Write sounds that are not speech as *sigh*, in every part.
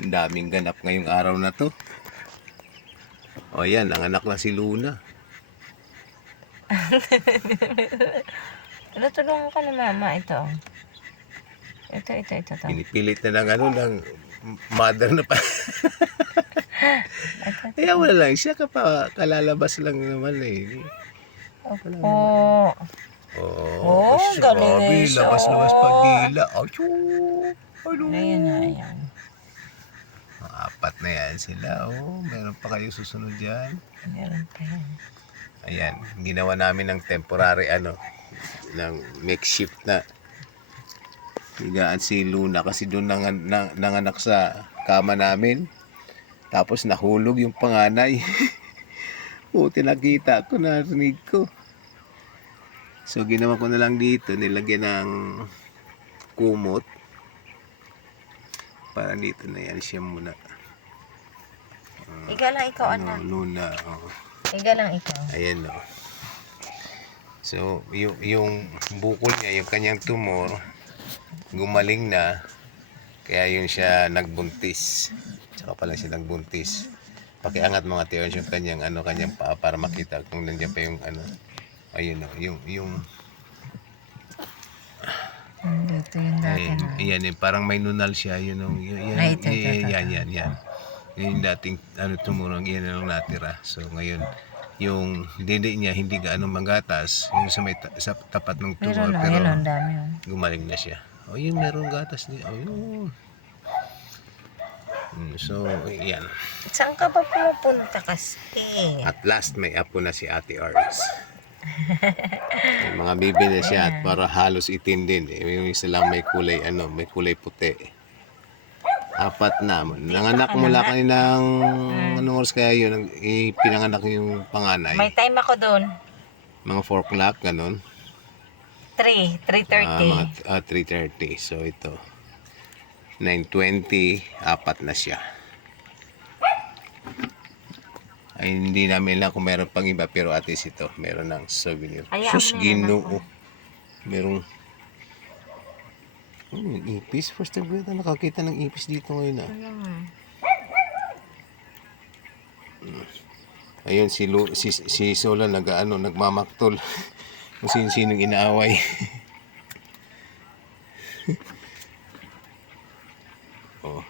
Ang daming ganap ngayong araw na to. O yan, ang anak na si Luna. *laughs* Ano, tulungan ka na mama. Ito. Ito, ito, ito. ito. Pinipilit na ng ano, ng mother na pa. *laughs* Kaya wala lang, siya ka pa, kalalabas lang naman eh. Opo. Oh, kasi galing eh labas-labas pag dila. Ayun. Ano? Ayan. Apat na yan sila. Oh, meron pa kayo susunod yan. Meron pa yan. Ayan, ginawa namin ng temporary ano, ng makeshift na higaan si Luna kasi doon nang, nang, nanganak sa kama namin. Tapos nahulog yung panganay. *laughs* Buti nakita ko, narinig ko. So ginawa ko na lang dito, nilagyan ng kumot. Para dito na yan siya muna. Iga lang ikaw, Ano, anak. Luna, oh. Iga lang ikaw. Ayan o. So, yung, yung bukol niya, yung kanyang tumor, gumaling na. Kaya yun siya nagbuntis. Tsaka pala siya nagbuntis. Pakiangat mga teons yung kanyang ano kanyang paa para makita kung nandiyan pa yung ano. Ayun o, yung yung Hmm, Dito yung dati ayan, na. ayan, eh, parang may nunal siya yun yung yun, yan, Ay, ito, ito, yan, ito. yan, yan, yan. Yun yung dating ano tumurong yan ang natira. So ngayon yung dede niya hindi gaano magatas, yung sa may ta- sa tapat ng tumor pero yun, dami. oh. gumaling na siya. O yun, meron gatas din. O yun. Mm, So, yan. Saan ka ba pumupunta kasi? At last, may apo na si Ate Ars. *laughs* May mga bibi na siya at para halos itim din. Eh, Yung isa lang may kulay, ano, may kulay puti. Apat na. Nanganak mula kaninang, anong oras kaya yun? Nang- Ipinanganak yung panganay. May time ako doon. Mga 4 o'clock, ganun. 3, Ah, 3.30. mga ah, 3.30. So, ito. 9.20, apat na siya. Ay, hindi namin lang kung meron pang iba, pero at least ito, meron ng souvenir. Hayaan Sus, yan, ginoo. Merong... Oh, yung ipis. First time ko yata nakakita ng ipis dito ngayon ah. Ano nga? Ayun, si, Lu, si, si Sola nag, ano, nagmamaktol. *laughs* Kung sino-sinong inaaway. *laughs* oh,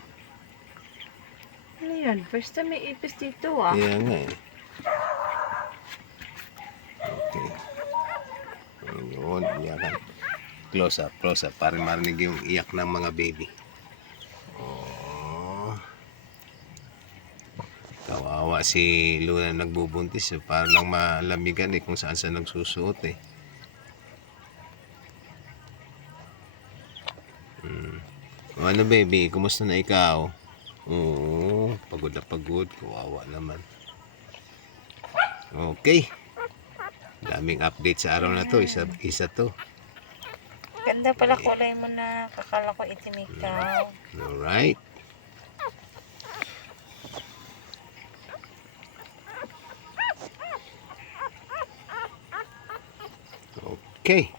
Ano yan? First time may ipis dito ah. kaya nga eh. Okay. Ayun, iyakan. Close up, close up. Para marinig yung iyak ng mga baby. Oh. Kawawa si Luna nagbubuntis. Eh. Para lang malamigan eh kung saan saan nagsusuot eh. Hmm. Ano baby, kumusta na ikaw? Oo, pagod na pagod. Kawawa naman. Okay. Daming update sa araw na to. Isa, isa to. Ganda pala kulay mo na. Kakala ko itim ikaw. Alright. Okay.